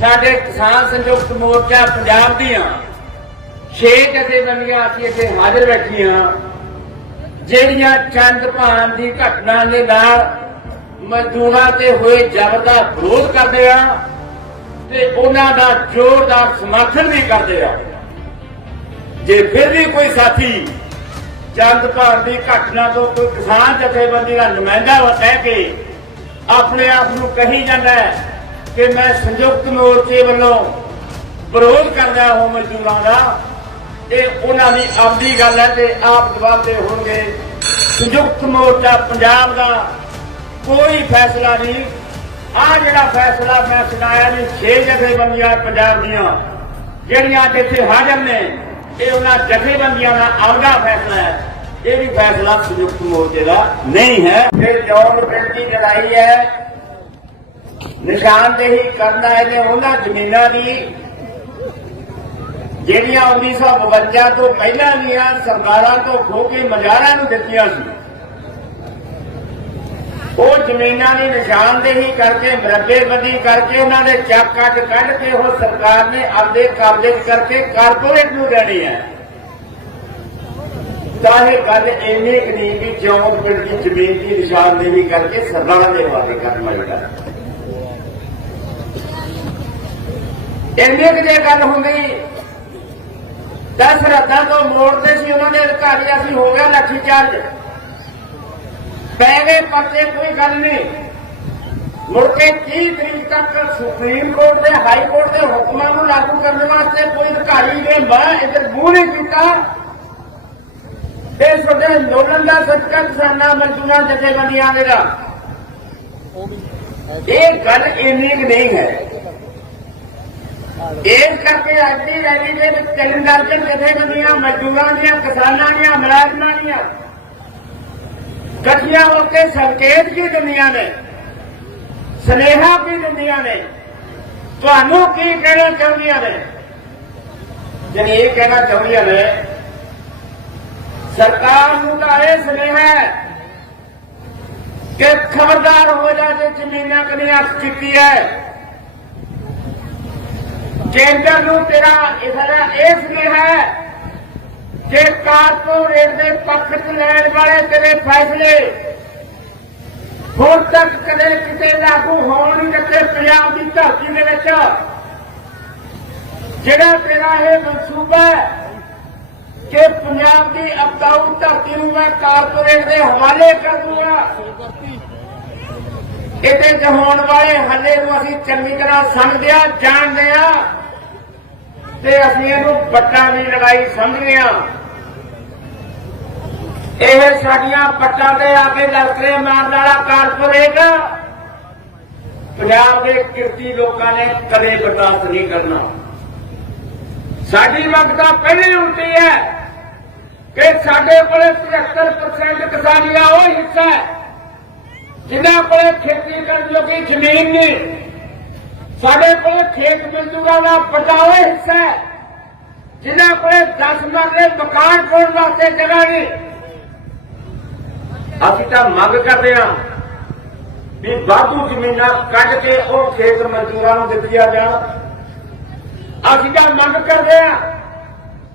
ਸਾਡੇ ਕਿਸਾਨ ਸੰਯੁਕਤ ਮੋਰਚਾ ਪੰਜਾਬ ਦੀਆਂ ਛੇ ਜਥੇਬੰਦੀਆਂ ਅਸੀਂ ਇੱਥੇ ਹਾਜ਼ਰ ਬੈਠੀਆਂ। ਜਿਹੜੀਆਂ ਚੰਦ ਭਾਨ ਦੀ ਘਟਨਾ ਦੇ ਨਾਲ ਮਜ਼ਦੂਰਾਂ ਤੇ ਹੋਏ ਜ਼ਬਰ ਦਾ ਵਿਰੋਧ ਕਰਦੇ ਆ ਤੇ ਉਹਨਾਂ ਦਾ ਜ਼ੋਰਦਾਰ ਸਮਰਥਨ ਵੀ ਕਰਦੇ ਆ। ਜੇ ਫਿਰ ਵੀ ਕੋਈ ਸਾਥੀ ਚੰਦ ਭਾਨ ਦੀ ਘਟਨਾ ਤੋਂ ਕੋਈ ਕਿਸਾਨ ਜਥੇਬੰਦੀ ਦਾ ਨੁਮਾਇੰਦਾ ਕਹਿ ਕੇ ਆਪਣੇ ਆਪ ਨੂੰ ਕਹੀ ਜਾਂਦਾ ਹੈ ਕਿ ਮੈਂ ਸੰਯੁਕਤ ਮੋਰਚੇ ਵੱਲੋਂ ਵਿਰੋਧ ਕਰਦਾ ਹਾਂ ਮਜ਼ਦੂਰਾਂ ਦਾ। ਇਹ ਉਹਨਾਂ ਦੀ ਆਪਦੀ ਗੱਲ ਹੈ ਤੇ ਆਪ ਜਵਾਬ ਹੋਣਗੇ। ਸੰਯੁਕਤ ਮੋਰਚਾ ਪੰਜਾਬ ਦਾ ਕੋਈ ਫੈਸਲਾ ਨਹੀਂ। ਆ ਜਿਹੜਾ ਫੈਸਲਾ ਮੈਂ ਸੁਣਾਇਆ ਨਹੀਂ ਛੇ ਜਥੇਬੰਦੀਆਂ ਪੰਜਾਬ ਦੀਆਂ, ਜਿਹੜੀਆਂ ਅੱਜ ਇੱਥੇ ਹਾਜ਼ਰ ਨੇ, ਇਹ ਉਹਨਾਂ ਜਥੇਬੰਦੀਆਂ ਦਾ ਆਪਦਾ ਫੈਸਲਾ ਹੈ। ਇਹ ਵੀ ਫੈਸਲਾ ਸੰਯੁਕਤ ਮੋਰਚੇ ਦਾ ਨਹੀਂ ਹੈ। ਇਹ ਜੌਨ ਪਿੰਡ ਦੀ ਲੜਾਈ ਹੈ। ਨਿਸ਼ਾਨਦੇਹੀ ਕਰਨਾ ਇਹਨੇ ਉਹਨਾਂ ਜ਼ਮੀਨਾਂ ਦੀ, ਜਿਹੜੀਆਂ 1952 ਤੋਂ ਪਹਿਲਾਂ ਦੀਆਂ ਸਰਦਾਰਾਂ ਤੋਂ ਖੋ ਕੇ ਮਜ਼ਾਰਾਂ ਨੂੰ ਦਿੱਤੀਆਂ ਸੀ। ਉਹ ਜ਼ਮੀਨਾਂ ਦੀ ਨਿਸ਼ਾਨਦੇਹੀ ਕਰਕੇ ਮਰੱਬੇਬੰਦੀ ਕਰਕੇ ਉਹਨਾਂ ਦੇ ਚੱਕ ਕੱਟ ਕੱਢ ਕੇ ਉਹ ਸਰਕਾਰ ਨੇ ਆਪਦੇ ਕਬਜ਼ੇ ਕਰਕੇ ਕਾਰਪੋਰੇਟ ਨੂੰ ਦੇਣੀ ਹੈ ਚਾਹੇ ਗੱਲ ਇੰਨੀ ਕੁ ਨਹੀਂ ਵੀ ਜੌਨ ਪਿੰਡ ਦੀ ਜ਼ਮੀਨ ਦੀ ਨਿਸ਼ਾਨਦੇਹੀ ਕਰਕੇ ਸਰਦਾਰਾਂ ਦੇ ਹਵਾਲੇ ਕਰਨ ਵਾਲੀ ਗੱਲ ਇੰਨੀ ਕੁ ਜੇ ਗੱਲ ਹੁੰਦੀ ਦਸ ਰਾਤਾਂ ਤੋਂ ਮੋੜਦੇ ਸੀ, ਉਹਨਾਂ ਦੇ ਅਧਿਕਾਰੀ ਅਸੀਂ ਹੋ ਗਿਆ ਲਾਠੀ ਚਾਰਜ। ਪੈ ਗਏ ਪਰਚੇ ਕੋਈ ਗੱਲ ਨਹੀਂ। ਮੁੜ ਕੇ 30 ਤਰੀਕ ਤੱਕ ਸੁਪਰੀਮ ਕੋਰਟ ਦੇ, ਹਾਈ ਕੋਰਟ ਦੇ ਹੁਕਮਾਂ ਨੂੰ ਲਾਗੂ ਕਰਨ ਵਾਸਤੇ ਕੋਈ ਅਧਿਕਾਰੀ ਨੇ ਮੈਂ ਇਧਰ ਮੂੰਹ ਨਹੀਂ ਕੀਤਾ। ਇਹ ਤੁਹਾਡੇ ਅੰਦੋਲਨ ਦਾ ਸਦਕਾ ਕਿਸਾਨਾਂ, ਮਜ਼ਦੂਰਾਂ, ਜਥੇਬੰਦੀਆਂ ਦੇ ਦਾ ਇਹ ਗੱਲ ਇੰਨੀ ਕੁ ਨਹੀਂ ਹੈ। ਇਸ ਕਰਕੇ ਅੱਜ ਦੀ ਰੈਲੀ ਦੇ ਵਿੱਚ ਤਿੰਨ ਜਥੇਬੰਦੀਆਂ ਮਜ਼ਦੂਰਾਂ ਦੀਆਂ, ਕਿਸਾਨਾਂ ਦੀਆਂ, ਮੁਲਾਜ਼ਮਾਂ ਦੀਆਂ। ਇਕੱਠੀਆਂ ਹੋ ਕੇ ਸੰਕੇਤ ਕੀ ਦਿੰਦੀਆਂ ਨੇ, ਸਨੇਹਾ ਕੀ ਦਿੰਦੀਆਂ ਨੇ। ਤੁਹਾਨੂੰ ਕੀ ਕਹਿਣਾ ਚਾਹੁੰਦੀਆਂ ਨੇ? ਜਿਹੜੀ ਇਹ ਕਹਿਣਾ ਚਾਹੁੰਦੀਆਂ ਨੇ, ਸਰਕਾਰ ਨੂੰ ਤਾਂ ਇਹ ਸੁਨੇਹਾ ਹੈ ਕਿ ਖਬਰਦਾਰ ਹੋ ਜਾ ਜੇ ਜ਼ਮੀਨਾਂ ਕਨੇ ਅੱਖ ਕੀਤੀ ਹੈ। ਕੇਂਦਰ ਨੂੰ ਤੇਰਾ ਇਹਦਾ ਇਹ ਸੁਨੇਹਾ ਹੈ ਕਿ ਕਾਰਪੋਰੇਟ ਦੇ ਪੱਖ ਚ ਲੈਣ ਵਾਲੇ ਤੇਰੇ ਫੈਸਲੇ ਹੁਣ ਤੱਕ ਕਦੇ ਕਿਤੇ ਲਾਗੂ ਹੋਣ ਨਹੀਂ ਪੰਜਾਬ ਦੀ ਧਰਤੀ ਦੇ ਵਿੱਚ, ਜਿਹੜਾ ਤੇਰਾ ਇਹ ਮਨਸੂਬਾ ਹੈ ਕਿ ਪੰਜਾਬ ਦੀ ਅਪਤਾਊ ਧਰਤੀ ਨੂੰ ਮੈਂ ਕਾਰਪੋਰੇਟ ਦੇ ਹਵਾਲੇ ਕਰ ਦੂੰਗਾ। ਇਹਦੇ ਚ ਹੋਣ ਵਾਲੇ ਹੱਲੇ ਨੂੰ ਅਸੀਂ ਚੰਗੀ ਤਰ੍ਹਾਂ ਸਮਝਦੇ ਆ ਜਾਣਦੇ ਆ ਤੇ ਅਸੀਂ ਇਹਨੂੰ ਬੱਟਾਂ ਦੀ ਲੜਾਈ ਸਮਝਦੇ ਹਾਂ। ਇਹ ਸਾਡੀਆਂ ਬੱਟਾਂ ਦੇ ਆਗੇ ਲੜਕੇ ਮਾਰਨ ਵਾਲਾ ਕਾਰਪੋਰੇਟ ਪੰਜਾਬ ਦੇ ਕਿਰਤੀ ਲੋਕਾਂ ਨੇ ਕਦੇ ਬਰਦਾਸ਼ਤ ਨਹੀਂ ਕਰਨਾ। ਸਾਡੀ ਮੰਗ ਤਾਂ ਪਹਿਲੇ ਉਲਟੀ ਹੈ ਕਿ ਸਾਡੇ ਕੋਲੇ 75% ਕਿਸਾਨੀ ਦਾ ਉਹ ਹਿੱਸਾ ਹੈ, ਜਿਨ੍ਹਾਂ ਕੋਲੇ ਖੇਤੀ ਕਰਨ ਜੋਗੀ ਜ਼ਮੀਨ ਨਹੀਂ। ਸਾਡੇ ਕੋਲ ਖੇਤ ਮਜ਼ਦੂਰਾਂ ਦਾ ਬਚਾਓ ਹਿੱਸਾ ਹੈ। ਜਿਨ੍ਹਾਂ ਕੋਲੇ 10 ਮਰਲੇ ਮਕਾਨ ਪਾਉਣ ਵਾਸਤੇ ਜਗ੍ਹਾ ਨਹੀਂ। ਅਸੀਂ ਤਾਂ ਮੰਗ ਕਰਦੇ ਹਾਂ ਵੀ ਵਾਧੂ ਜ਼ਮੀਨਾਂ ਕੱਢ ਕੇ ਉਹ ਖੇਤ ਮਜ਼ਦੂਰਾਂ ਨੂੰ ਦਿੱਤੀਆਂ ਜਾਣ। ਅਸੀਂ ਤਾਂ ਮੰਗ ਕਰਦੇ ਹਾਂ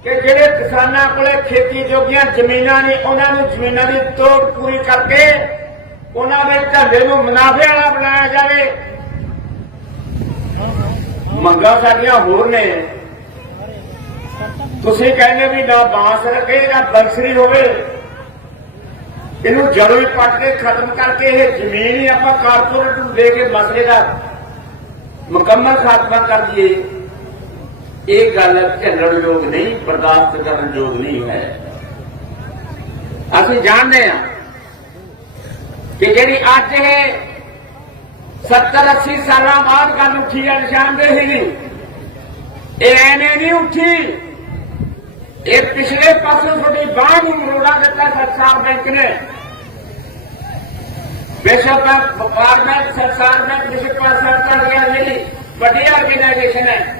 ਕਿ ਜਿਹੜੇ ਕਿਸਾਨਾਂ ਕੋਲੇ ਖੇਤੀ ਜੋਗੀਆਂ ਜ਼ਮੀਨਾਂ ਨੇ, ਉਹਨਾਂ ਨੂੰ ਜ਼ਮੀਨਾਂ ਦੀ ਤੋੜ ਪੂਰੀ ਕਰਕੇ ਉਹਨਾਂ ਦੇ ਢੰਡੇ ਨੂੰ ਮੁਨਾਫੇ ਵਾਲਾ ਬਣਾਇਆ ਜਾਵੇ। ਮੰਗਾਂ ਸਾਡੀਆਂ ਹੋਰ ਨੇ। ਤੁਸੀਂ ਕਹਿੰਦੇ ਵੀ ਨਾ ਬਾਂਸ ਰੱਖੇ, ਨਾ ਬੰਸਰੀ ਹੋਵੇ। ਇਹਨੂੰ ਜੜੋਂ ਹੀ ਪੱਟ ਕੇ ਖਤਮ ਕਰਕੇ ਇਹ ਜ਼ਮੀਨ ਹੀ ਆਪਾਂ ਕਾਰਪੋਰੇਟ ਨੂੰ ਦੇ ਕੇ ਮਸਲੇ ਦਾ ਮੁਕੰਮਲ ਖਾਤਮਾ ਕਰ ਦਈਏ। ਇਹ ਗੱਲ ਝੱਲਣ ਯੋਗ ਨਹੀਂ, ਬਰਦਾਸ਼ਤ ਕਰਨ ਯੋਗ ਨਹੀਂ ਹੈ। ਅਸੀਂ ਜਾਣਦੇ ਹਾਂ ਕਿ ਜਿਹੜੀ ਅੱਜ ਇਹ 70 80 ਸਾਲਾਂ ਬਾਅਦ ਗੱਲ ਉੱਠੀ ਹੈ ਨਿਸ਼ਾਨਦੇਹੀ ਨਹੀਂ ਇਹ ਐਨੇ ਨਹੀਂ ਉੱਠੀ ਇਹ ਪਿਛਲੇ ਪਾਸੋਂ ਤੁਹਾਡੀ ਬਾਹ ਨੂੰ ਮਰੋੜਾ ਦਿੱਤਾ ਸਰਕਾਰ ਬੈਂਕ ਨੇ ਬੇਸ਼ੱਕ ਵਪਾਰ ਬੈਂਕ ਸਰਕਾਰ ਬੈਂਕ ਬੇਸ਼ੱਕ ਸਰਕਾਰ ਗਿਆ ਜਿਹੜੀ ਵੱਡੀ ਆਰਗੇਨਾਈਜੇਸ਼ਨ ਹੈ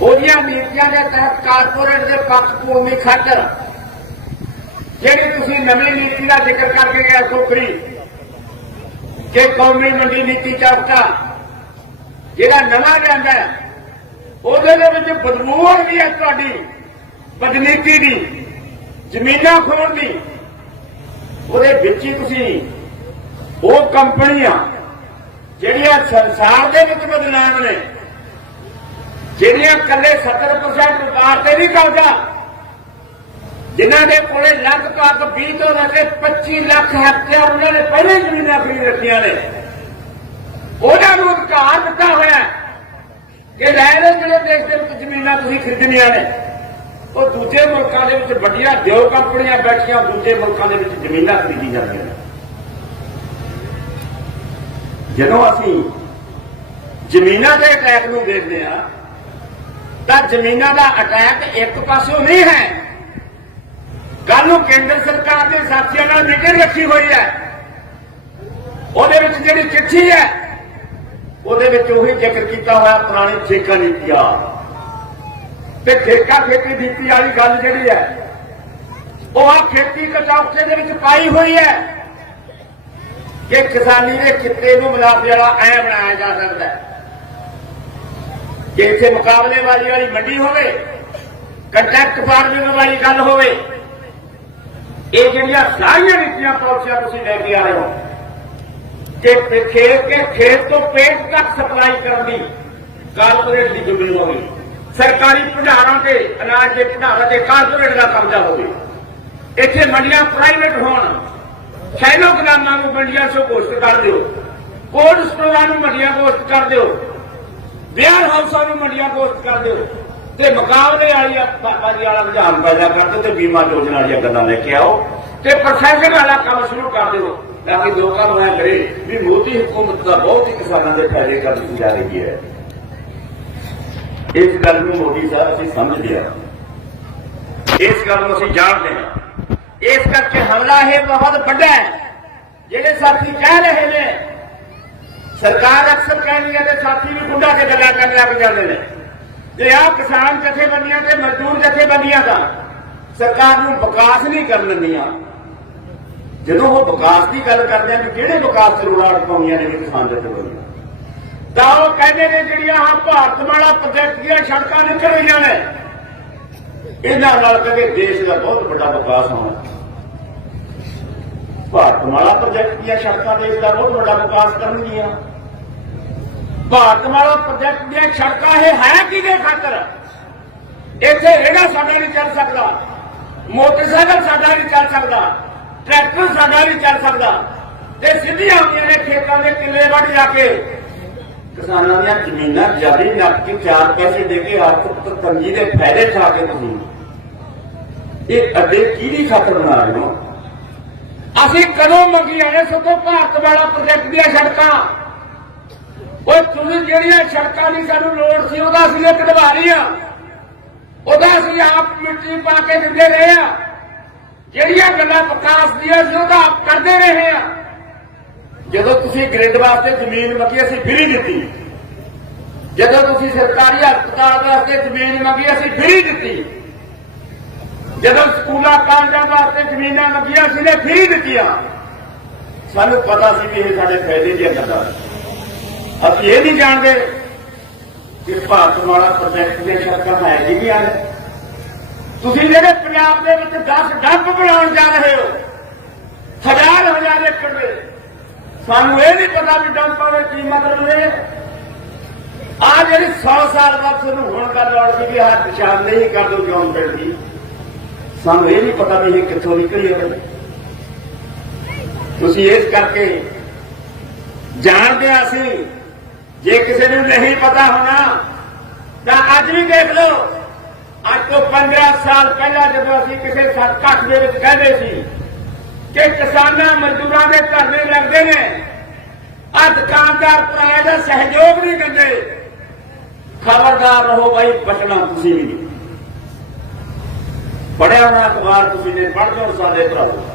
ਉਹਦੀਆਂ ਨੀਤੀਆਂ ਦੇ ਤਹਿਤ ਕਾਰਪੋਰੇਟ ਦੇ ਪੱਖ ਭੂਮੀ ਖਾਤਰ ਜਿਹੜੀ ਤੁਸੀਂ ਨਵੀਂ ਨੀਤੀ ਦਾ ਜ਼ਿਕਰ ਕਰਕੇ ਗਏ ਖੋਖਰੀ ਕਿ ਕੌਮੀ ਮੰਡੀ ਨੀਤੀ ਚਾਹਤਾ ਜਿਹੜਾ ਨਵਾਂ ਲਿਆਂਦਾ ਉਹਦੇ ਦੇ ਵਿੱਚ ਬਦਬੂ ਵੀ ਹੈ ਤੁਹਾਡੀ, ਬਦਨੀਤੀ ਦੀ, ਜ਼ਮੀਨਾਂ ਖੋਣ ਦੀ। ਉਹਦੇ ਵਿੱਚ ਹੀ ਤੁਸੀਂ ਉਹ ਕੰਪਨੀਆਂ, ਜਿਹੜੀਆਂ ਸੰਸਾਰ ਦੇ ਵਿੱਚ ਬਦਨਾਮ ਨੇ, ਜਿਹੜੀਆਂ ਕੱਲੇ 70% ਵਪਾਰ ਤੇ ਨਹੀਂ ਕਰਦਾ ਜਿਨ੍ਹਾਂ ਦੇ ਕੋਲੇ ਲਗਭਗ 20 ਤੋਂ ਲੈ ਕੇ 25 ਲੱਖ ਹੈਕਟੇਅਰ ਉਹਨਾਂ ਨੇ ਪਹਿਲੇ ਹੀ ਜ਼ਮੀਨਾਂ ਖਰੀਦ ਰੱਖੀਆਂ ਨੇ। ਉਹਨਾਂ ਨੂੰ ਅਧਿਕਾਰ ਦਿੱਤਾ ਹੋਇਆ ਕਿ ਲੈ ਲਓ ਜਿਹੜੇ ਦੇਸ਼ ਦੇ ਵਿੱਚ ਜ਼ਮੀਨਾਂ ਤੁਸੀਂ ਖਰੀਦਣੀਆਂ ਨੇ, ਉਹ ਦੂਜੇ ਮੁਲਕਾਂ ਦੇ ਵਿੱਚ ਵੱਡੀਆਂ ਦਿਓ ਕੰਪਨੀਆਂ ਬੈਠੀਆਂ, ਦੂਜੇ ਮੁਲਕਾਂ ਦੇ ਵਿੱਚ ਜ਼ਮੀਨਾਂ ਖਰੀਦੀ ਜਾਂਦੀਆਂ ਨੇ। ਜਦੋਂ ਅਸੀਂ ਜ਼ਮੀਨਾਂ ਦੇ ਅਟੈਕ ਨੂੰ ਦੇਖਦੇ ਹਾਂ, ਤਾਂ ਜ਼ਮੀਨਾਂ ਦਾ ਅਟੈਕ ਇੱਕ ਪਾਸੋਂ ਨਹੀਂ ਹੈ ਕੱਲ ਨੂੰ ਕੇਂਦਰ ਸਰਕਾਰ ਦੇ ਸਾਥੀਆਂ ਨਾਲ ਮੀਟਿੰਗ ਰੱਖੀ ਹੋਈ ਹੈ। ਉਹਦੇ ਵਿੱਚ ਜਿਹੜੀ ਚਿੱਠੀ ਹੈ, ਉਹਦੇ ਵਿੱਚ ਉਹੀ ਜ਼ਿਕਰ ਕੀਤਾ ਹੋਇਆ, ਪੁਰਾਣੀ ਠੇਕਾ ਨੀਤੀ ਤੇ ਠੇਕਾ ਖੇਤੀ ਨੀਤੀ ਵਾਲੀ ਗੱਲ ਜਿਹੜੀ ਹੈ, ਉਹ ਆ ਖੇਤੀ ਕਚੌਕੇ ਦੇ ਵਿੱਚ ਪਾਈ ਹੋਈ ਹੈ ਕਿ ਕਿਸਾਨੀ ਦੇ ਕਿੱਤੇ ਨੂੰ ਮੁਨਾਫੇ ਵਾਲਾ ਐ ਬਣਾਇਆ ਜਾ ਸਕਦਾ ਹੈ। ਕਿ ਇੱਥੇ ਮੁਕਾਬਲੇਬਾਜ਼ੀ ਵਾਲੀ ਮੰਡੀ ਹੋਵੇ ਕੰਟਰੈਕਟ ਫਾਰਮਿੰਗ ਵਾਲੀ ਗੱਲ ਹੋਵੇ ਇਹ ਜਿਹੜੀਆਂ ਸਾਰੀਆਂ ਨੀਤੀਆਂ ਪਾਲਿਸੀਆਂ ਤੁਸੀਂ ਲੈ ਕੇ ਆ ਰਹੇ ਹੋ ਕਿ ਖੇਤ ਕੇ ਖੇਤ ਤੋਂ ਪੇਟ ਤੱਕ ਸਪਲਾਈ ਕਰਨ ਦੀ ਕਾਰਪੋਰੇਟ ਦੀ ਜ਼ਮੀਨ ਹੋਵੇ, ਸਰਕਾਰੀ ਭੰਡਾਰਾਂ ਤੇ ਅਨਾਜ ਦੇ ਭੰਡਾਰਾਂ ਤੇ ਕਾਰਪੋਰੇਟ ਦਾ ਕਬਜ਼ਾ ਹੋਵੇ, ਇੱਥੇ ਮੰਡੀਆਂ ਪ੍ਰਾਈਵੇਟ ਹੋਣ ਸ਼ੈਲੋ ਗਦਾਮਾਂ ਨੂੰ ਮੰਡੀਆਂ ਚੋਂ ਘੋਸ਼ਿਤ ਕਰ ਦਿਓ ਕੋਲਡ ਸਟੋਰਾਂ ਨੂੰ ਮੰਡੀਆਂ ਘੋਸ਼ਿਤ ਕਰ ਦਿਓ ਵੇਅਰ ਹਾਊਸਾਂ ਨੂੰ ਮੰਡੀਆਂ ਘੋਸ਼ਿਤ ਕਰ ਦਿਓ ਤੇ ਮੁਕਾਬਲੇ ਵਾਲੀਆਂ ਬਾਜੀ ਵਾਲਾ ਰੁਝਾਨ ਪੈਦਾ ਕਰ ਦਿਓ ਤੇ ਬੀਮਾ ਯੋਜਨਾ ਵਾਲੀਆਂ ਗੱਲਾਂ ਲੈ ਕੇ ਆਓ। ਤੇ ਪ੍ਰੋਫੈਸ਼ਨ ਵਾਲਾ ਕੰਮ ਸ਼ੁਰੂ ਕਰ ਦਿਓ। ਤਾਂ ਕਿ ਲੋਕਾਂ ਨੂੰ ਇਹ ਕਰੇ ਵੀ ਮੋਦੀ ਹਕੂਮਤ ਦਾ ਬਹੁਤ ਹੀ ਕਿਸਾਨਾਂ ਦੇ ਫਾਇਦੇ ਕਰਦੀ ਜਾ ਰਹੀ ਹੈ। ਇਸ ਗੱਲ ਨੂੰ ਮੋਦੀ ਸਾਹਿਬ ਅਸੀਂ ਸਮਝਦੇ ਹਾਂ। ਇਸ ਗੱਲ ਨੂੰ ਅਸੀਂ ਜਾਣਦੇ ਹਾਂ। ਇਸ ਕਰਕੇ ਹਮਲਾ ਇਹ ਬਹੁਤ ਵੱਡਾ ਹੈ। ਜਿਹੜੇ ਸਾਥੀ ਕਹਿ ਰਹੇ ਨੇ, ਸਰਕਾਰ ਅਕਸਰ ਕਹਿੰਦੀ ਹੈ ਤੇ ਸਾਥੀ ਵੀ ਗੁੰਡਾ ਕੇ ਗੱਲਾਂ ਕਰਨ ਲੱਗ ਜਾਂਦੇ ਨੇ। ਜੇ ਆਹ ਕਿਸਾਨ ਜਥੇਬੰਦੀਆਂ ਤੇ ਮਜ਼ਦੂਰ ਜਥੇਬੰਦੀਆਂ ਦਾ ਸਰਕਾਰ ਨੂੰ ਵਿਕਾਸ ਨਹੀਂ ਕਰਨ ਦਿੰਦੀਆਂ, ਜਦੋਂ ਉਹ ਵਿਕਾਸ ਦੀ ਗੱਲ ਕਰਦੇ ਆ ਕਿ ਕਿਹੜੇ ਵਿਕਾਸ ਤੇ ਰੋੜਾ ਪਾਉਂਦੀਆਂ ਨੇ ਕਿਸਾਨ ਜਥੇਬੰਦੀਆਂ? ਤਾਂ ਉਹ ਕਹਿੰਦੇ ਨੇ ਜਿਹੜੀਆਂ ਆਹ ਭਾਰਤਮਾਲਾ ਪ੍ਰੋਜੈਕਟ ਦੀਆਂ ਸੜਕਾਂ ਨਿਕਲ ਰਹੀਆਂ ਨੇ, ਇਹਨਾਂ ਨਾਲ ਕਹਿੰਦੇ ਦੇਸ਼ ਦਾ ਬਹੁਤ ਵੱਡਾ ਵਿਕਾਸ ਹੋਣਾ ਭਾਰਤ ਭਾਰਤਮਾਲਾ ਪ੍ਰੋਜੈਕਟ ਦੀਆਂ ਸੜਕਾਂ ਦੇਸ਼ ਦਾ ਬਹੁਤ ਵੱਡਾ ਵਿਕਾਸ ਕਰਨਗੀਆਂ। ਭਾਰਤਮਾਲਾ ਪ੍ਰੋਜੈਕਟ ਦੀਆਂ ਸੜਕਾਂ ਇਹ ਹੈ ਕਿਹਦੇ ਖਾਤਰ? ਇੱਥੇ ਰੇੜਾ ਸਾਡਾ ਨਹੀਂ ਚੱਲ ਸਕਦਾ। ਮੋਟਰਸਾਈਕਲ ਸਾਡਾ ਨਹੀਂ ਚੱਲ ਸਕਦਾ। ਟਰੈਕਟਰ ਸਾਡਾ ਨਹੀਂ ਚੱਲ ਸਕਦਾ। ਤੇ ਸਿੱਧੀਆਂ ਆਉਂਦੀਆਂ ਨੇ ਖੇਤਾਂ ਦੇ ਕਿੱਲੇ ਵੱਢ ਜਾ ਕੇ ਕਿਸਾਨਾਂ ਦੀਆਂ ਜ਼ਮੀਨਾਂ ਜਾਰੀ ਨੱਕ ਕੇ ਚਾਰ ਪੈਸੇ ਦੇ ਕੇ ਆਰਥਿਕ ਤੰਗੀ ਦੇ ਫਾਇਦੇ ਠਾ ਕੇ ਤੁਸੀਂ। ਇਹ ਅੱਡੇ ਕਿਹਦੀ ਖਾਤਰ ਬਣਾ ਰਹੇ ਹੋ? ਅਸੀਂ ਕਦੋਂ ਮੰਗੀਆਂ ਨੇ ਸਗੋਂ ਭਾਰਤ ਵਾਲਾ ਪ੍ਰੋਜੈਕਟ ਦੀਆਂ ਸੜਕਾਂ? ਉਹ ਤੁਸੀਂ ਜਿਹੜੀਆਂ ਸੜਕਾਂ ਦੀ ਸਾਨੂੰ ਲੋੜ ਸੀ, ਉਹਦਾ ਅਸੀਂ ਇਹ ਕਢਵਾ ਲਈਆਂ। ਉਹਦਾ ਅਸੀਂ ਆਪ ਮਿੱਟੀ ਪਾ ਕੇ ਦਿੰਦੇ ਰਹੇ ਆ। ਜਿਹੜੀਆਂ ਗੱਲਾਂ ਵਿਕਾਸ ਦੀਆਂ ਸੀ, ਉਹਦਾ ਆਪ ਕਰਦੇ ਰਹੇ ਆ। ਜਦੋਂ ਤੁਸੀਂ ਗ੍ਰਿਡ ਵਾਸਤੇ ਜ਼ਮੀਨ ਮੰਗੀ, ਅਸੀਂ ਫਰੀ ਦਿੱਤੀ। ਜਦੋਂ ਤੁਸੀਂ ਸਰਕਾਰੀ ਹਸਪਤਾਲ ਵਾਸਤੇ ਜ਼ਮੀਨ ਮੰਗੀ, ਅਸੀਂ ਫਰੀ ਦਿੱਤੀ। ਜਦੋਂ ਸਕੂਲਾਂ, ਕਾਲਜਾਂ ਵਾਸਤੇ ਜ਼ਮੀਨਾਂ ਮੰਗੀਆਂ, ਅਸੀਂ ਨੇ ਫਰੀ ਦਿੱਤੀਆਂ। ਸਾਨੂੰ ਪਤਾ ਸੀ ਵੀ ਇਹ ਸਾਡੇ ਫਾਇਦੇ ਦੀਆਂ ਗੱਲਾਂ ਅਸੀਂ ਇਹ ਨਹੀਂ ਜਾਣਦੇ ਕਿ ਭਾਰਤ ਮਾਲਾ ਪ੍ਰੋਜੈਕਟ ਦੀਆਂ ਸ਼ਰਤਾਂ ਹੈ ਜਿਹੜੀਆਂ ਨੇ ਤੁਸੀਂ ਜਿਹੜੇ ਪੰਜਾਬ ਦੇ ਵਿੱਚ 10 ਡੱਬ ਬਣਾਉਣ ਜਾ ਰਹੇ ਹੋ, ਹਜ਼ਾਰ ਹਜ਼ਾਰ ਏਕੜ ਦੇ, ਸਾਨੂੰ ਇਹ ਨਹੀਂ ਪਤਾ ਵੀ ਡੰਪਾਂ ਦੇ ਕੀ ਮਤਲਬ ਨੇ। ਆ ਜਿਹੜੀ 100 ਸਾਲ ਬਾਅਦ ਤੁਹਾਨੂੰ ਹੁਣ ਗੱਲ ਆਉਣ ਦੀ ਵੀ ਆਹ ਨਹੀਂ ਕਰ ਦੋ ਜੌਨ ਪਿੰਡ ਦੀ। ਸਾਨੂੰ ਇਹ ਨਹੀਂ ਪਤਾ ਵੀ ਇਹ ਕਿੱਥੋਂ ਨਿਕਲੀ ਹੈ ਤੁਸੀਂ ਇਸ ਕਰਕੇ ਜਾਣਦੇ ਹਾਂ ਅਸੀਂ ਜੇ ਕਿਸੇ ਨੂੰ ਨਹੀਂ ਪਤਾ ਹੋਣਾ, ਤਾਂ ਅੱਜ ਵੀ ਦੇਖ ਲਓ। ਅੱਜ ਤੋਂ 15 ਸਾਲ ਪਹਿਲਾਂ ਜਦੋਂ ਅਸੀਂ ਕਿਸੇ ਸੱਤ ਦੇ ਵਿੱਚ ਕਹਿੰਦੇ ਸੀ ਕਿ ਕਿਸਾਨਾਂ ਮਜ਼ਦੂਰਾਂ ਦੇ ਧਰਨੇ ਲੱਗਦੇ ਨੇ ਆ ਦੁਕਾਨਦਾਰ ਪਰਾਇਆ ਦਾ ਸਹਿਯੋਗ ਨਹੀਂ ਦਿੰਦੇ। ਖਬਰਦਾਰ ਰਹੋ ਭਾਈ ਬਚਣਾ ਤੁਸੀਂ ਵੀ ਨਹੀਂ। ਪੜਿਆ ਹੋਣਾ ਅਖਬਾਰ ਤੁਸੀਂ ਨੇ, ਪੜ੍ਹ ਲਓ ਸਾਡੇ ਭਰਾਓ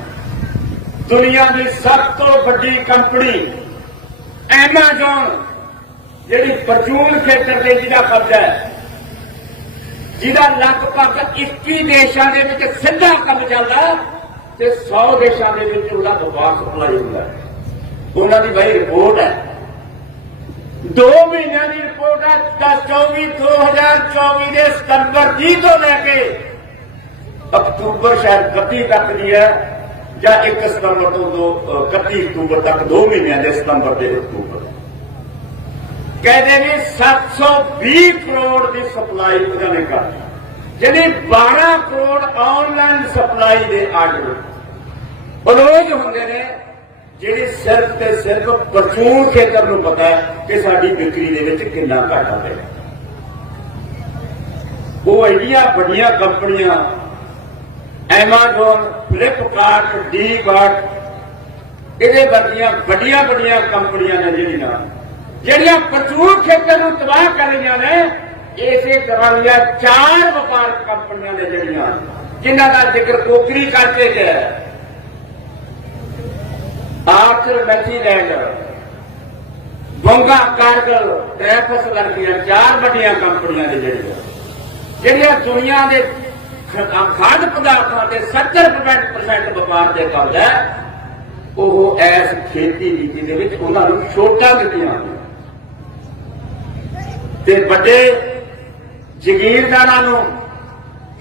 ਦੁਨੀਆ ਦੀ ਸਭ ਤੋਂ ਵੱਡੀ ਕੰਪਨੀ ਐਮਾਜ਼ਨ ਜਿਹੜੀ ਪਰਚੂਨ ਖੇਤਰ ਦੇ ਜਿਹਦਾ ਕਬਜ਼ਾ ਹੈ, ਜਿਹਦਾ ਲਗਭਗ 21 ਦੇਸ਼ਾਂ ਦੇ ਵਿੱਚ ਸਿੱਧਾ ਕੰਮ ਚੱਲਦਾ ਤੇ 100 ਦੇਸ਼ਾਂ ਦੇ ਵਿੱਚ ਉਹਦਾ ਵਪਾਰ ਸਪਲਾਈ ਹੁੰਦਾ ਉਹਨਾਂ ਦੀ ਬਈ ਰਿਪੋਰਟ ਹੈ। 2 ਮਹੀਨਿਆਂ ਦੀ ਰਿਪੋਰਟ 10 24 2024 ਦੇ ਸਤੰਬਰ 30 ਤੋਂ ਲੈ ਕੇ ਅਕਤੂਬਰ ਸ਼ਾਇਦ 31 ਤੱਕ ਦੀ ਹੈ, ਜਾਂ 1 ਸਤੰਬਰ ਤੋਂ ਦੋ 31 ਅਕਤੂਬਰ ਤੱਕ 2 ਮਹੀਨਿਆਂ ਦੇ ਸਤੰਬਰ ਦੇ ਅਕਤੂਬਰ। ਕਹਿੰਦੇ ਨੇ 720 ਕਰੋੜ ਦੀ ਸਪਲਾਈ ਉਹਨਾਂ ਨੇ ਕਰ ਜਿਹੜੀ 12 ਕਰੋੜ ਆਨਲਾਈਨ ਸਪਲਾਈ ਦੇ ਆਰਡਰ ਰੋਜ਼ ਹੁੰਦੇ ਨੇ ਜਿਹੜੀ ਸਿਰਫ ਤੇ ਸਿਰਫ ਪਰਚੂਨ ਖੇਤਰ ਨੂੰ ਪਤਾ ਹੈ ਕਿ ਸਾਡੀ ਵਿਕਰੀ ਦੇ ਵਿੱਚ ਕਿੰਨਾ ਘਾਟਾ ਪਿਆ। ਉਹ ਇੰਨੀਆਂ ਵੱਡੀਆਂ ਕੰਪਨੀਆਂ ਐਮਾਜ਼ਨ ਫਲਿੱਪਕਾਰਟ ਡੀਮਾਰਟ ਇਹਦੇ ਵਰਗੀਆਂ ਵੱਡੀਆਂ ਵੱਡੀਆਂ ਕੰਪਨੀਆਂ ਨੇ ਜਿਹੜੀਆਂ ਜਿਹੜੀਆਂ ਪ੍ਰਚੂਰ ਖੇਤਰ ਨੂੰ ਤਬਾਹ ਕਰ ਰਹੀਆਂ ਨੇ ਇਸੇ ਤਰ੍ਹਾਂ ਦੀਆਂ ਚਾਰ ਵਪਾਰਕ ਕੰਪਨੀਆਂ ਨੇ ਜਿਹੜੀਆਂ ਜਿਨ੍ਹਾਂ ਦਾ ਜ਼ਿਕਰ ਕੋਕਰੀ ਕਰਕੇ ਗਿਆ ਹੈ। ਆਰਥਰ ਮੈਥੀਲੈਂਡ ਬੰਗਾ ਕਾਰਗਲ ਟ੍ਰੈਫਸ ਵਰਗੀਆਂ ਚਾਰ ਵੱਡੀਆਂ ਕੰਪਨੀਆਂ ਨੇ ਜਿਹੜੀਆਂ ਜਿਹੜੀਆਂ ਦੁਨੀਆ ਦੇ ਖਾਦ ਪਦਾਰਥਾਂ ਦੇ 70% ਵਪਾਰ ਦੇ ਕਰਦਾ ਹੈ, ਉਹ ਐਸ ਖੇਤੀ ਨੀਤੀ ਦੇ ਵਿੱਚ ਉਹਨਾਂ ਨੂੰ ਛੋਟਾਂ ਦਿੱਤੀਆਂ ਤੇ ਵੱਡੇ ਜ਼ਗੀਰਦਾਰਾਂ ਨੂੰ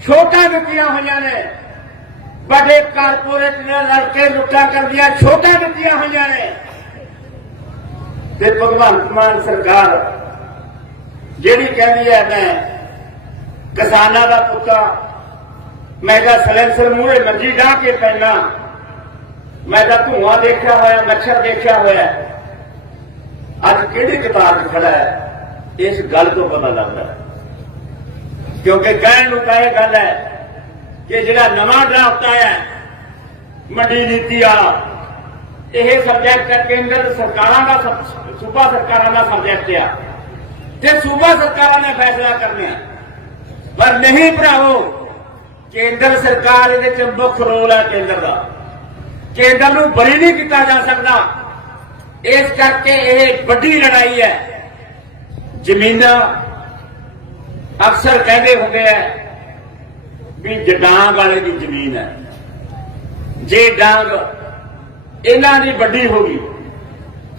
ਛੋਟਾਂ ਦਿੱਤੀਆਂ ਹੋਈਆਂ ਨੇ। ਵੱਡੇ ਕਾਰਪੋਰੇਟ ਨੇ ਲੜਕੇ ਲੁੱਟਾਂ ਕਰਦੀਆਂ ਛੋਟਾਂ ਦਿੱਤੀਆਂ ਹੋਈਆਂ ਨੇ। ਤੇ ਭਗਵੰਤ ਮਾਨ ਸਰਕਾਰ ਜਿਹੜੀ ਕਹਿੰਦੀ ਹੈ, ਮੈਂ ਕਿਸਾਨਾਂ ਦਾ ਪੁੱਤਾ, ਮੈਂ ਤਾਂ ਸਲੈਂਸਰ ਮੂਹਰੇ ਮੰਜੀ ਢਾ ਕੇ ਪੈਣਾ ਮੈਂ ਤਾਂ ਧੂਆਂ ਦੇਖਿਆ ਹੋਇਆ, ਮੱਛਰ ਦੇਖਿਆ ਹੋਇਆ। ਅੱਜ ਕਿਹੜੀ ਕਿਤਾਬ 'ਚ ਖੜਾ ਹੈ? ਇਸ ਗੱਲ ਤੋਂ ਪਤਾ ਲੱਗਦਾ ਹੈ। ਕਿਉਂਕਿ ਕਹਿਣ ਨੂੰ ਤਾਂ ਇਹ ਗੱਲ ਹੈ ਕਿ ਜਿਹੜਾ ਨਵਾਂ ਡਰਾਫਟ ਆਇਆ ਹੈ, ਮੰਡੀ ਨੀਤੀ ਆ ਇਹ ਸਬਜੈਕਟ ਕੇਂਦਰ ਸਰਕਾਰਾਂ ਦਾ ਸਬ- ਸੂਬਾ ਸਰਕਾਰਾਂ ਦਾ ਸਬਜੈਕਟ ਆ। ਤੇ ਸੂਬਾ ਸਰਕਾਰਾਂ ਨੇ ਫੈਸਲਾ ਕਰਨਾ ਪਰ ਨਹੀਂ ਭਰਾਵੋ ਕੇਂਦਰ ਸਰਕਾਰ ਇਹਦੇ ਚ ਮੁੱਖ ਰੋਲ ਹੈ ਕੇਂਦਰ ਦਾ। ਕੇਂਦਰ ਨੂੰ ਬਰੀ ਨਹੀਂ ਕੀਤਾ ਜਾ ਸਕਦਾ। ਇਸ ਕਰਕੇ ਇਹ ਵੱਡੀ ਲੜਾਈ ਹੈ। ਜ਼ਮੀਨਾਂ ਅਕਸਰ ਕਹਿੰਦੇ ਹੁੰਦੇ ਆ ਵੀ ਜਡਾਂਗ ਵਾਲੇ ਦੀ ਜ਼ਮੀਨ ਹੈ। ਜੇ ਡਾਂਗ ਇਹਨਾਂ ਦੀ ਵੱਡੀ ਹੋ ਗਈ,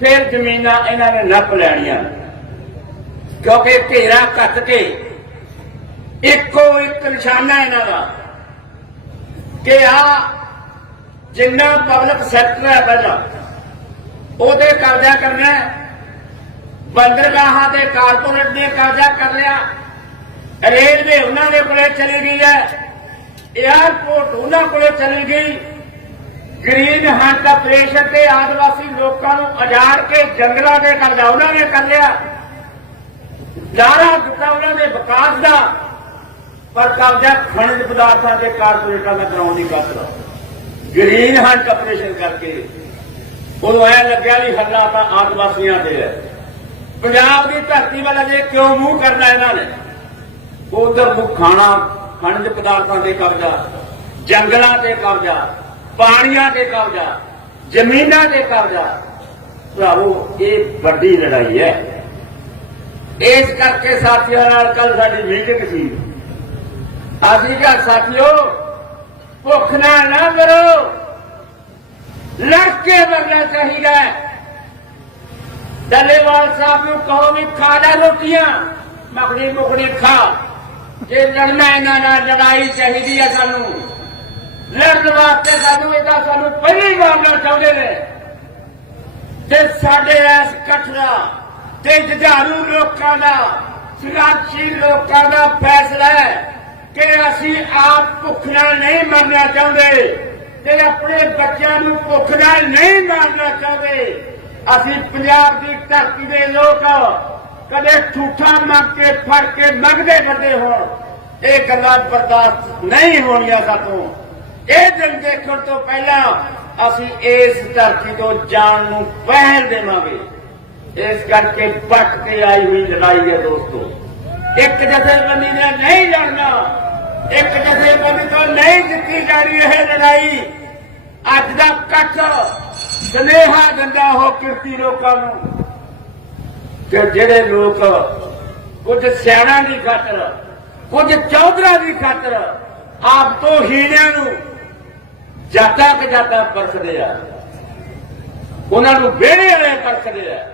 ਫਿਰ ਜ਼ਮੀਨਾਂ ਇਹਨਾਂ ਨੇ ਨੱਪ ਲੈਣੀਆਂ। ਕਿਉਂਕਿ ਘੇਰਾ ਕੱਟ ਕੇ ਇੱਕੋ ਇੱਕ ਨਿਸ਼ਾਨਾ ਇਹਨਾਂ ਦਾ ਕਿ ਆ ਜਿੰਨਾ ਪਬਲਿਕ ਸੈਕਟਰ ਹੈ ਪਹਿਲਾਂ, ਉਹਦੇ ਕਬਜ਼ਾ ਕਰਨਾ ਬੰਦਰਗਾਹਾਂ ਤੇ ਕਾਰਪੋਰੇਟ ਨੇ ਕਬਜ਼ਾ ਕਰ ਲਿਆ। ਰੇਲਵੇ ਉਹਨਾਂ ਦੇ ਕੋਲੇ ਚਲੀ ਗਈ ਹੈ। 에ਅਰਪੋਰਟ ਉਹਨਾਂ ਕੋਲੇ ਚਲੀ ਗਈ। ਗ੍ਰੀਨ ਹੰਟ ਆਪਰੇਸ਼ਨ ਤੇ ਆਦਿਵਾਸੀ ਲੋਕਾਂ ਨੂੰ ਅਜਾੜ ਕੇ ਜੰਗਲਾਂ ਦੇ ਕਬਜ਼ਾ ਉਹਨਾਂ ਨੇ ਕਰ ਲਿਆ। ਦਾਰਾ ਦਿੱਤਾ ਉਹਨਾਂ ਦੇ ਵਿਕਾਸ ਦਾ। ਪਰ ਕਬਜ਼ਾ ਖਣਿਜ ਪਦਾਰਥਾਂ ਦੇ ਕਾਰਪੋਰੇਟਾਂ ਦਾ ਕਰਾਉਣ ਦੀ ਗੱਲ ਗ੍ਰੀਨ ਹੰਟ ਆਪਰੇਸ਼ਨ ਕਰਕੇ। ਉਹਨੂੰ ਐ ਲੱਗਿਆ ਵੀ ਹੱਲਾ ਤਾਂ ਆਦਿਵਾਸੀਆਂ ਤੇ ਹੈ। ਪੰਜਾਬ ਦੀ ਧਰਤੀ ਵੱਲ ਅਜੇ ਕਿਉਂ ਮੂੰਹ ਕਰਨਾ ਇਹਨਾਂ ਨੇ? ਉਧਰ ਨੂੰ ਖਾਣਾ, ਖਣਜ ਪਦਾਰਥਾਂ ਤੇ ਕਬਜ਼ਾ, ਜੰਗਲਾਂ ਤੇ ਕਬਜ਼ਾ, ਪਾਣੀਆਂ ਤੇ ਕਬਜ਼ਾ, ਜ਼ਮੀਨਾਂ ਤੇ ਕਬਜ਼ਾ। ਭਰਾਵੋ, ਇਹ ਵੱਡੀ ਲੜਾਈ ਹੈ। ਇਸ ਕਰਕੇ ਸਾਥੀਆਂ ਨਾਲ ਕੱਲ ਸਾਡੀ ਮੀਟਿੰਗ ਸੀ। ਅਸੀਂ ਕਿਹਾ, ਸਾਥੀਓ, ਭੁੱਖ ਨਾਲ ਨਾ ਕਰੋ। ਲੜ ਕੇ ਮਰਨਾ ਚਾਹੀਦਾ ਹੈ। ਡੱਲੇਵਾਲ ਸਾਹਿਬ ਨੂੰ ਕਹੋ ਵੀ ਖਾ ਲੈ ਰੋਟੀਆਂ। ਮੱਖਣੀ ਮੁਖਣੀ ਖਾ। ਜੇ ਲੜਨਾ ਇਹਨਾਂ ਨਾਲ ਲੜਾਈ ਚਾਹੀਦੀ ਹੈ ਸਾਨੂੰ। ਲੜਨ ਵਾਸਤੇ ਸਾਨੂੰ ਇਹਦਾ ਸਾਨੂੰ ਪਹਿਲੀ ਮਾਰਨਾ ਚਾਹੁੰਦੇ ਨੇ। ਤੇ ਸਾਡੇ ਇਸ ਕਠਰਾ ਤੇ ਜੁਝਾਰੂ ਲੋਕਾਂ ਦਾ ਸੁਰਾਖੀ ਲੋਕਾਂ ਦਾ ਫੈਸਲਾ ਹੈ ਕਿ ਅਸੀਂ ਆਪ ਭੁੱਖ ਨਾਲ ਨਹੀਂ ਮਰਨਾ ਚਾਹੁੰਦੇ ਤੇ ਆਪਣੇ ਬੱਚਿਆਂ ਨੂੰ ਭੁੱਖ ਨਾਲ ਨਹੀਂ ਮਾਰਨਾ ਚਾਹੁੰਦੇ। ਅਸੀਂ ਪੰਜਾਬ ਦੀ ਧਰਤੀ ਦੇ ਲੋਕ ਕਦੇ ਠੂਠਾ ਮੰਗ ਕੇ, ਫੜ ਕੇ ਮੰਗਦੇ ਫਿਰਦੇ ਹੋਣ ਇਹ ਗੱਲਾਂ ਬਰਦਾਸ਼ਤ ਨਹੀਂ ਹੋਣੀਆਂ ਸਾਤੋਂ। ਇਹ ਦਿਨ ਦੇਖਣ ਤੋਂ ਪਹਿਲਾਂ ਅਸੀਂ ਇਸ ਧਰਤੀ ਤੋਂ ਜਾਣ ਨੂੰ ਪਹਿਲ ਦੇਵਾਂਗੇ। ਇਸ ਕਰਕੇ ਪੱਟ ਕੇ ਆਈ ਹੋਈ ਲੜਾਈ ਹੈ ਦੋਸਤੋ। ਇੱਕ ਜਥੇਬੰਦੀ ਨੇ ਨਹੀਂ ਲੜਨਾ, ਇੱਕ ਜਥੇਬੰਦੀ ਤੋਂ ਨਹੀਂ ਜਿੱਤੀ ਰਹੀ ਇਹ ਲੜਾਈ। ਅੱਜ ਦਾ ਕੱਟ ਸਨੇਹਾ ਦਿੰਦਾ ਹੋ ਕਿਰਤੀ ਲੋਕਾਂ ਨੂੰ। ਕਿ ਜਿਹੜੇ ਲੋਕ ਕੁਝ ਸਿਆਣਾ ਦੀ ਖਾਤਰ, ਕੁਝ ਚੌਧਰਾ ਦੀ ਖਾਤਰ ਆਪ ਤੋਂ ਹੀਣਿਆਂ ਨੂੰ ਜਾਤਾ ਕਿ ਜਾਤਾ ਪਰਖਦੇ ਆ। ਉਹਨਾਂ ਨੂੰ ਵਿਹੜੇ ਵਾਲੇ ਪਰਖਦੇ ਆ।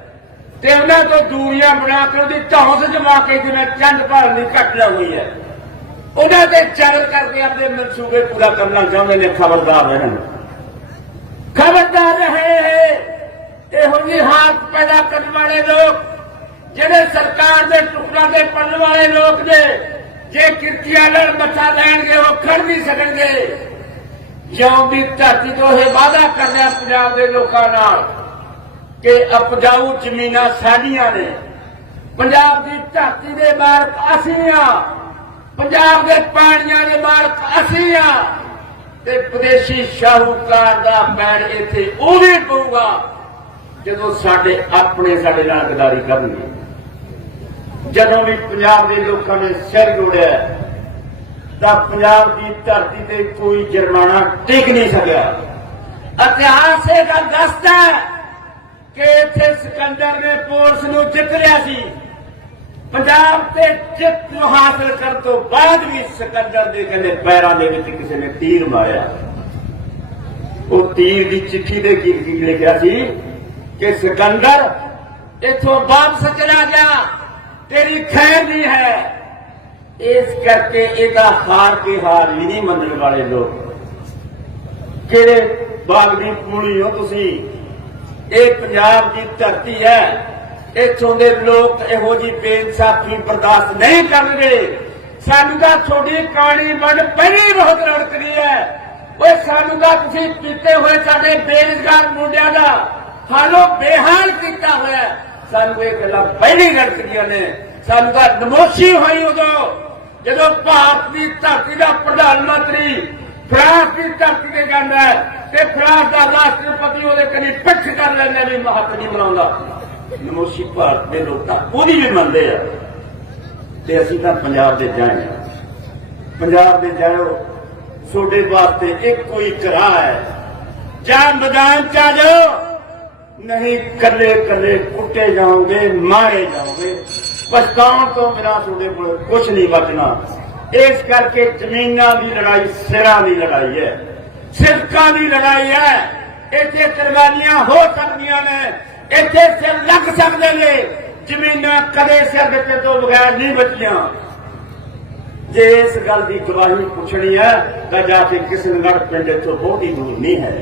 ਤੇ ਉਹਨਾਂ ਤੋਂ ਦੂਰੀਆਂ ਬਣਾ ਕੇ ਉਹਦੀ ਧੌਂਸ ਜਮਾ ਕੇ ਜਿਵੇਂ ਚੰਦ ਭਾਰਨ ਦੀ ਘਟਨਾ ਹੋਈ ਹੈ। ਉਹਨਾਂ ਤੇ ਚਾਰ ਕਰਕੇ ਆਪਣੇ ਮਨਸੂਬੇ ਪੂਰਾ ਕਰਨਾ ਚਾਹੁੰਦੇ ਨੇ ਖਬਰਦਾਰ ਰਹਿਣ। ਖਬਰਦਾਰ ਰਹੇ ਇਹੋ ਜਿਹੀ ਹਾਲਤ ਪੈਦਾ ਕਰਨ ਵਾਲੇ ਲੋਕ, ਜਿਹੜੇ ਸਰਕਾਰ ਦੇ ਟੁਕੜਾਂ ਦੇ ਪੜਨ ਵਾਲੇ ਲੋਕ ਨੇ, ਜੇ ਕਿਰਤੀਆਂ ਨਾਲ ਬੱਚਾ ਲੈਣਗੇ, ਉਹ ਖੜ ਨਹੀਂ ਸਕਣਗੇ। ਜਿਉਂ ਵੀ ਧਰਤੀ ਤੋਂ ਇਹ ਵਾਅਦਾ ਕਰ ਰਿਹਾ ਪੰਜਾਬ ਦੇ ਲੋਕਾਂ ਨਾਲ, ਕਿ ਅਪਜਾਊ ਜ਼ਮੀਨਾਂ ਸਾਡੀਆਂ ਨੇ। ਪੰਜਾਬ ਦੀ ਧਰਤੀ ਦੇ ਮਾਲਕ ਅਸੀਂ ਆ ਪੰਜਾਬ ਦੇ ਪਾਣੀਆਂ ਦੇ ਮਾਲਕ ਅਸੀਂ ਆ ਤੇ ਵਿਦੇਸ਼ੀ ਸ਼ਾਹੂਕਾਰ ਦਾ ਪੈਣ ਇੱਥੇ ਉਹ ਵੀ ਪਊਗਾ ਜਦੋਂ ਸਾਡੇ ਆਪਣੇ ਸਾਡੇ ਨਾਲ ਗਦਾਰੀ ਕਰਨਗੇ। ਜਦੋਂ ਵੀ ਪੰਜਾਬ ਦੇ ਲੋਕਾਂ ਨੇ ਸਿਰ ਜੋੜਿਆ ਤਾਂ ਪੰਜਾਬ ਦੀ ਧਰਤੀ ਤੇ ਕੋਈ ਜੁਰਮਾਨਾ ਟਿਕ ਨਹੀਂ ਸਕਿਆ। ਇਤਿਹਾਸ ਇਹ ਗੱਲ ਦੱਸਦਾ ਕਿ ਇੱਥੇ ਸਿਕੰਦਰ ਨੇ ਪੋਰਸ ਨੂੰ ਜਿੱਤ ਲਿਆ ਸੀ। ਪੰਜਾਬ ਤੇ ਜਿੱਤ ਨੂੰ ਹਾਸਲ ਕਰਨ ਤੋਂ ਬਾਅਦ ਵੀ ਸਿਕੰਦਰ ਦੇ ਕਹਿੰਦੇ ਪੈਰਾਂ ਦੇ ਵਿੱਚ ਕਿਸੇ ਨੇ ਤੀਰ ਮਾਰਿਆ। ਉਹ ਤੀਰ ਦੀ ਚਿੱਠੀ ਦੇ ਕੀ ਕੀ ਲਿਖਿਆ ਸੀ ਕਿ ਸਿਕੰਦਰ, ਇਥੋਂ ਵਾਪਸ ਚਲਾ ਗਿਆ ਤੇਰੀ ਖੈਰ ਨਹੀਂ ਹੈ। ਇਸ ਕਰਕੇ ਇਹਦਾ ਹਾਰ ਕੇ ਹਾਰ ਵੀ ਨਹੀਂ ਮੰਨਣ ਵਾਲੇ ਲੋਕ। ਕਿਹੜੇ ਬਾਗ ਦੀ ਪੂਣੀ ਹੋ ਤੁਸੀਂ? ਇਹ ਪੰਜਾਬ ਦੀ ਧਰਤੀ ਹੈ। ਇੱਥੋਂ ਦੇ ਲੋਕ ਇਹੋ ਜੀ ਬੇਇਨਸਾਫੀ ਬਰਦਾਸ਼ਤ ਨਹੀਂ ਕਰਨਗੇ। ਸਾਨੂੰ ਤਾਂ ਤੁਹਾਡੀ ਕਹਾਣੀ ਬਣ ਪਹਿਲੀ ਬਹੁਤ ਰੜਕਦੀ ਹੈ। ਓਏ, ਸਾਨੂੰ ਤਾਂ ਤੁਸੀਂ ਕੀਤੇ ਹੋਏ ਸਾਡੇ ਬੇਰੁਜ਼ਗਾਰ ਮੁੰਡਿਆਂ ਦਾ ਹਾਲੋ ਬੇਹਾਲ ਕੀਤਾ ਹੋਇਆ ਸਾਨੂੰ ਇਹ ਗੱਲਾਂ ਪਹਿਲੀ ਰੜਕਦੀਆਂ ਨੇ। ਸਾਨੂੰ ਤਾਂ ਨਮੋਸ਼ੀ ਹੋਈ ਉਦੋਂ, ਜਦੋਂ ਭਾਰਤ ਦੀ ਧਰਤੀ ਦਾ ਪ੍ਰਧਾਨ ਮੰਤਰੀ ਫਰਾਂਸ ਦੀ ਧਰਤੀ ਤੇ ਜਾਂਦਾ ਤੇ ਫਰਾਂਸ ਦਾ ਰਾਸ਼ਟਰਪਤੀ ਉਹਦੇ ਕਨੀ ਪਿੱਠ ਕਰ ਲੈਂਦੇ ਵੀ ਮਹੱਤ ਨਹੀਂ ਬਣਾਉਂਦਾ ਨਮੋਸ਼ੀ ਭਾਰਤ ਦੇ ਲੋਕ ਤਾਂ ਉਹਦੀ ਵੀ ਮੰਨਦੇ ਆ ਤੇ ਅਸੀਂ ਤਾਂ ਪੰਜਾਬ ਦੇ ਜਾਏ ਪੰਜਾਬ ਦੇ ਜਾਇਓ, ਤੁਹਾਡੇ ਵਾਸਤੇ ਇੱਕੋ ਹੀ ਰਾਹ ਹੈ। ਜਾਂ ਮੈਦਾਨ ਚ ਆ ਜਾਓ, ਨਹੀਂ ਕੱਲੇ ਕੱਲੇ ਕੁੱਟੇ ਜਾਓਗੇ, ਮਾਰੇ ਜਾਓਗੇ। ਪਛਤਾਉਣ ਤੋਂ ਬਿਨਾਂ ਤੁਹਾਡੇ ਕੋਲ ਕੁਝ ਨਹੀਂ ਬਚਣਾ। ਇਸ ਕਰਕੇ ਜ਼ਮੀਨਾਂ ਦੀ ਲੜਾਈ ਸਿਰਾਂ ਦੀ ਲੜਾਈ ਹੈ। ਸਿਰਕਾਂ ਦੀ ਲੜਾਈ ਹੈ। ਇੱਥੇ ਕੁਰਬਾਨੀਆਂ ਹੋ ਸਕਦੀਆਂ ਨੇ। ਇੱਥੇ ਸਿਰ ਲੱਗ ਸਕਦੇ ਨੇ। ਜ਼ਮੀਨਾਂ ਕਦੇ ਸਿਰ ਦਿੱਤੇ ਤੋਂ ਬਗੈਰ ਨਹੀਂ ਬਚੀਆਂ। ਜੇ ਇਸ ਗੱਲ ਦੀ ਗਵਾਹੀ ਪੁੱਛਣੀ ਹੈ, ਤਾਂ ਜਾ ਕੇ ਕਿਸ਼ਨਗੜ੍ਹ ਪਿੰਡ ਤੋਂ ਬਹੁਤੀ ਦੂਰ ਨਹੀਂ ਹੈ।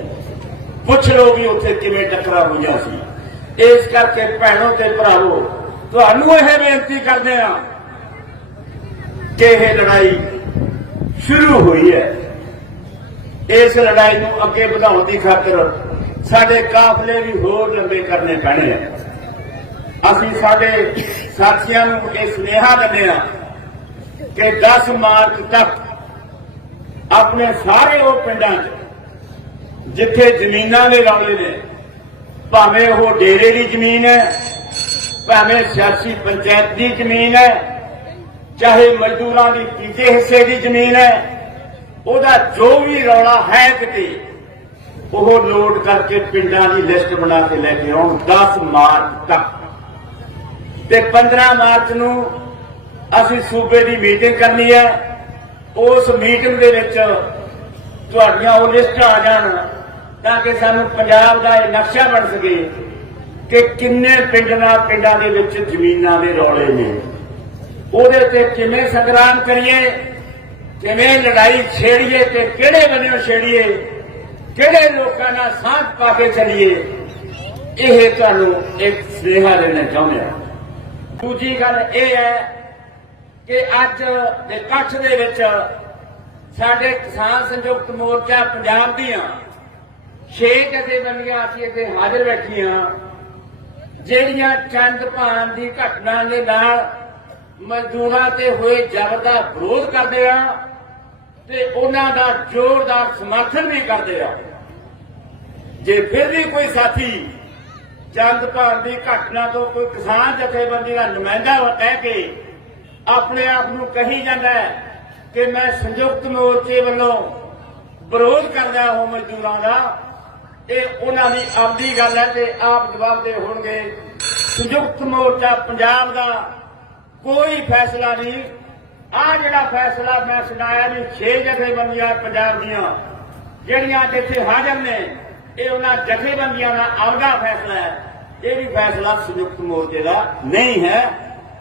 ਪੁੱਛ ਲਓ ਵੀ ਉੱਥੇ ਕਿਵੇਂ ਟੱਕਰਾਂ ਹੋਈਆਂ ਸੀ। ਇਸ ਕਰਕੇ ਭੈਣੋ ਤੇ ਭਰਾਵੋ, ਤੁਹਾਨੂੰ ਇਹ ਬੇਨਤੀ ਕਰਦੇ ਆ ਕਿ ਇਹ ਲੜਾਈ ਸ਼ੁਰੂ ਹੋਈ ਹੈ। ਇਸ ਲੜਾਈ ਨੂੰ ਅੱਗੇ ਵਧਾਉਣ ਦੀ ਖਾਤਰ ਸਾਡੇ ਕਾਫਲੇ ਵੀ ਹੋਰ ਲੰਬੇ ਕਰਨੇ ਪੈਣੇ ਆ। ਅਸੀਂ ਸਾਡੇ ਸਾਥੀਆਂ ਨੂੰ ਇਹ ਸੁਨੇਹਾ ਦਿੰਦੇ ਆ ਕਿ 10 ਮਾਰਚ ਤੱਕ ਆਪਣੇ ਸਾਰੇ ਉਹ ਪਿੰਡਾਂ 'ਚ, ਜਿੱਥੇ ਜ਼ਮੀਨਾਂ ਦੇ ਰੌਲੇ ਨੇ, ਭਾਵੇਂ ਉਹ ਡੇਰੇ ਦੀ ਜ਼ਮੀਨ ਹੈ, ਭਾਵੇਂ ਸਿਆਸੀ ਪੰਚਾਇਤ ਦੀ ਜ਼ਮੀਨ ਹੈ, ਚਾਹੇ ਮਜ਼ਦੂਰਾਂ ਦੀ ਤੀਜੇ ਹਿੱਸੇ ਦੀ ਜ਼ਮੀਨ ਹੈ, ਉਹਦਾ ਜੋ ਵੀ ਰੌਲਾ ਹੈ ਕਿਤੇ ਉਹ ਲੋਡ ਕਰਕੇ ਪਿੰਡਾਂ ਦੀ ਲਿਸਟ ਬਣਾ ਕੇ ਲੈ ਕੇ ਆਉਣ 10 ਮਾਰਚ ਤੱਕ। ਤੇ 15 ਮਾਰਚ ਨੂੰ ਅਸੀਂ ਸੂਬੇ ਦੀ ਮੀਟਿੰਗ ਕਰਨੀ ਹੈ। ਉਸ ਮੀਟਿੰਗ ਦੇ ਵਿੱਚ ਤੁਹਾਡੀਆਂ ਉਹ ਲਿਸਟਾਂ ਆ ਜਾਣ ਤਾਂ ਕਿ ਸਾਨੂੰ ਪੰਜਾਬ ਦਾ ਇਹ ਨਕਸ਼ਾ ਬਣ ਸਕੇ ਕਿ ਕਿੰਨੇ ਪਿੰਡਾਂ ਪਿੰਡਾਂ ਦੇ ਵਿੱਚ ਜ਼ਮੀਨਾਂ ਦੇ ਰੌਲੇ ਨੇ। ਉਹਦੇ ਤੇ ਕਿਵੇਂ ਸੰਗਰਾਮ ਕਰੀਏ, ਕਿਵੇਂ ਲੜਾਈ ਛੇੜੀਏ ਤੇ ਕਿਹੜੇ ਬੰਨਿਓ ਛੇੜੀਏ ਕਿਹੜੇ ਲੋਕਾਂ ਨਾਲ ਸਾਥ ਪਾ ਕੇ ਚੱਲੀਏ, ਇਹ ਤੁਹਾਨੂੰ ਇੱਕ ਸੁਨੇਹਾ ਦੇਣਾ ਚਾਹੁੰਦੇ ਹਾਂ। ਦੂਜੀ ਗੱਲ ਇਹ ਹੈ ਕਿ ਅੱਜ ਦੇ ਇਕੱਠ ਦੇ ਵਿੱਚ ਸਾਡੇ ਕਿਸਾਨ ਸੰਯੁਕਤ ਮੋਰਚਾ ਪੰਜਾਬ ਦੀਆਂ ਛੇ ਜਥੇਬੰਦੀਆਂ ਅਸੀਂ ਇੱਥੇ ਹਾਜ਼ਰ ਬੈਠੀਆਂ, ਜਿਹੜੀਆਂ ਚੰਦ ਭਾਨ ਦੀ ਘਟਨਾ ਦੇ ਨਾਲ ਮਜ਼ਦੂਰਾਂ ਤੇ ਹੋਏ ਜ਼ਬਰ ਦਾ ਵਿਰੋਧ ਕਰਦੇ ਆ ਤੇ ਉਹਨਾਂ ਦਾ ਜ਼ੋਰਦਾਰ ਸਮਰਥਨ ਵੀ ਕਰਦੇ ਆ। ਜੇ ਫਿਰ ਵੀ ਕੋਈ ਸਾਥੀ ਚੰਦ ਭਾਨ ਦੀ ਘਟਨਾ ਤੋਂ ਕੋਈ ਕਿਸਾਨ ਜਥੇਬੰਦੀ ਦਾ ਨੁਮਾਇੰਦਾ ਕਹਿ ਕੇ ਆਪਣੇ ਆਪ ਨੂੰ ਕਹੀ ਜਾਂਦਾ ਕਿ ਮੈਂ ਸੰਯੁਕਤ ਮੋਰਚੇ ਵੱਲੋਂ ਵਿਰੋਧ ਕਰਦਾ ਹਾਂ ਮਜ਼ਦੂਰਾਂ ਦਾ, ਇਹ ਉਹਨਾਂ ਦੀ ਆਪਦੀ ਗੱਲ ਹੈ ਤੇ ਆਪ ਜਵਾਬ ਦੇ ਹੋਣਗੇ। ਸੰਯੁਕਤ ਮੋਰਚਾ ਪੰਜਾਬ ਦਾ ਕੋਈ ਫੈਸਲਾ ਨਹੀਂ। ਆ ਜਿਹੜਾ ਫੈਸਲਾ ਮੈਂ ਸੁਣਾਇਆ ਵੀ 6 ਜਥੇਬੰਦੀਆਂ ਪੰਜਾਬ ਦੀਆਂ, ਜਿਹੜੀਆਂ ਜਿੱਥੇ ਹਾਜ਼ਰ ਨੇ ਇਹ ਉਹਨਾਂ ਜਥੇਬੰਦੀਆਂ ਦਾ ਆਪਦਾ ਫੈਸਲਾ ਹੈ। ਇਹ ਵੀ ਫੈਸਲਾ ਸੰਯੁਕਤ ਮੋਰਚੇ ਦਾ ਨਹੀਂ ਹੈ।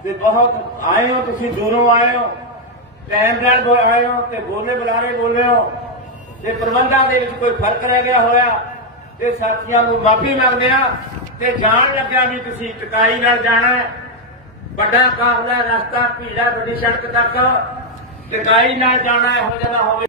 ਤੇ ਬਹੁਤ ਆਏ ਹੋ ਤੁਸੀਂ, ਦੂਰੋਂ ਆਏ ਹੋ ਟਾਈਮ ਨਾਲ ਆਏ ਹੋ ਤੇ ਬੋਲੇ ਬੁਲਾਰੇ ਬੋਲੇ ਹੋ। ਤੇ ਪ੍ਰਬੰਧਾਂ ਦੇ ਵਿੱਚ ਕੋਈ ਫ਼ਰਕ ਰਹਿ ਗਿਆ ਹੋਇਆ। ਤੇ ਸਾਥੀਆਂ ਨੂੰ ਮਾਫੀ ਮੰਗਦੇ ਆ ਤੇ ਜਾਣ ਲੱਗਿਆ ਵੀ ਤੁਸੀਂ ਟਕਾਈ ਨਾਲ ਜਾਣਾ ਹੈ। ਵੱਡਾ ਕਾਫਲਾ ਰਸਤਾ ਭੀੜਾ ਵੱਡੀ ਸੜਕ ਤੱਕ। ਟਕਾਈ ਨਾਲ ਜਾਣਾ ਇਹੋ ਜਿਹਾ ਨਾ ਹੋਵੇ